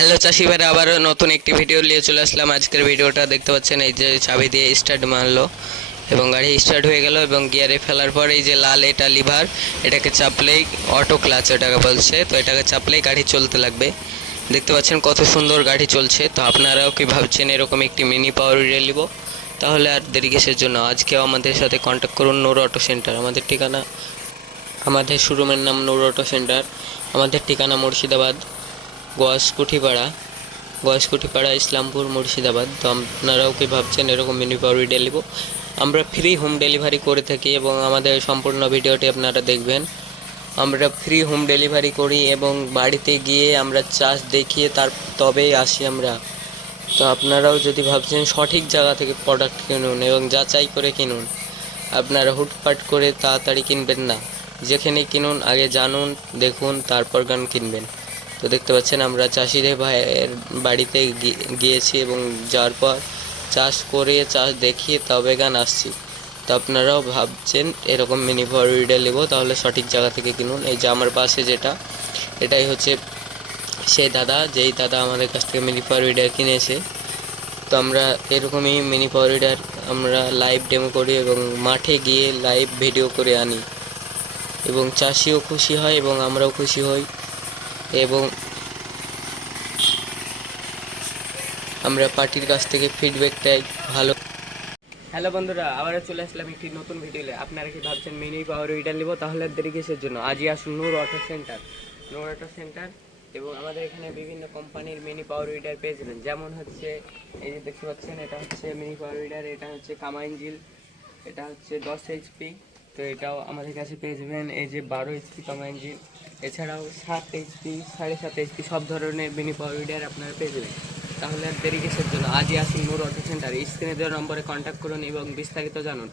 Hello চাষি ভাইরা, আবারও নতুন একটি ভিডিও নিয়ে চলে আসলাম। আজকের ভিডিওটা দেখতে পাচ্ছেন, এই যে চাবি দিয়ে স্টার্ট মারলো এবং গাড়ি স্টার্ট হয়ে গেল এবং গিয়ারে ফেলার পর এই যে লাল এটা লিভার, এটাকে চাপলেই অটো ক্লাচ এটাকে বলছে, তো এটাকে চাপলেই গাড়ি চলতে লাগবে। দেখতে পাচ্ছেন কত সুন্দর গাড়ি চলছে। তো আপনারাও কি ভাবছেন এরকম একটি মিনি পাওয়ার উইডার নিব? তাহলে আর দেরি কিসের জন্য, আজকেও আমাদের সাথে কন্ট্যাক্ট করুন নূর অটো সেন্টার। আমাদের ঠিকানা, আমাদের শোরুমের নাম নূর অটো সেন্টার। আমাদের ঠিকানা মুর্শিদাবাদ, গয়েশকুঠিপাড়া ইসলামপুর মুর্শিদাবাদ। তো আপনারাও কি ভাবছেন এরকম মিনি পাওয়ার উইডার নিব? আমরা ফ্রি হোম ডেলিভারি করে থাকি এবং আমাদের সম্পূর্ণ ভিডিওটি আপনারা দেখবেন। আমরা ফ্রি হোম ডেলিভারি করি এবং বাড়িতে গিয়ে আমরা চার্জ দেখিয়ে তবেই আসি আমরা। তো আপনারাও যদি ভাবছেন সঠিক জায়গা থেকে প্রোডাক্ট কিনুন এবং যাচাই করে কিনুন, আপনারা হুটপাট করে তাড়াতাড়ি কিনবেন না। যেখানে কিনুন আগে জানুন, দেখুন, তারপর গান কিনবেন। তো দেখতে পাচ্ছেন আমরা চাষিদের ভাইয়ের বাড়িতে গিয়েছি এবং যাওয়ার পর চাষ করে চাষ দেখিয়ে তবে গান আসছি। তো আপনারাও ভাবছেন এরকম মিনি পাওয়ার উইডার নেব, তাহলে সঠিক জায়গা থেকে কিনুন। এই যে আমার পাশে যেটা, এটাই হচ্ছে সেই দাদা, যেই দাদা আমাদের কাছ থেকে মিনি পাওয়ার উইডার কিনেছে। তো আমরা এরকমই মিনি পাওয়ার উইডার আমরা লাইভ ডেমো করি এবং মাঠে গিয়ে লাইভ ভিডিও করে আনি এবং চাষিও খুশি হয় এবং আমরাও খুশি হই এবং আমরা পার্টির কাছ থেকে ফিডব্যাকটাই ভালো। হ্যালো বন্ধুরা, আবারও চলে আসলাম একটি নতুন ভিডিওতে। আপনারা কি ভাবছেন মিনি পাওয়ার উইডার নিব? তাহলে দেরি কিসের জন্য, আজই আসুন নূর অটো সেন্টার। নূর অটো সেন্টার এবং আমাদের এখানে বিভিন্ন কোম্পানির মিনি পাওয়ার উইডার পেয়ে যাবেন। যেমন হচ্ছে এই যে দেখতে পাচ্ছেন, এটা হচ্ছে মিনি পাওয়ার উইডার, এটা হচ্ছে কামাইঞ্জিল, এটা হচ্ছে 10 HP। তো এটাও আমাদের কাছে পেয়ে যাবেন। এই যে 12 HP কামাইঞ্জিল, এছাড়াও 7 HP, 7.5 HP সব ধরনের মিনি পাওয়ার উইডার আপনারা পেয়ে যাবেন। তাহলে আর দেরি কিসের জন্য, আজই আসুন নূর অটো সেন্টার। স্ক্রিনে দেওয়া নম্বরে কন্ট্যাক্ট করুন এবং বিস্তারিত জানুন।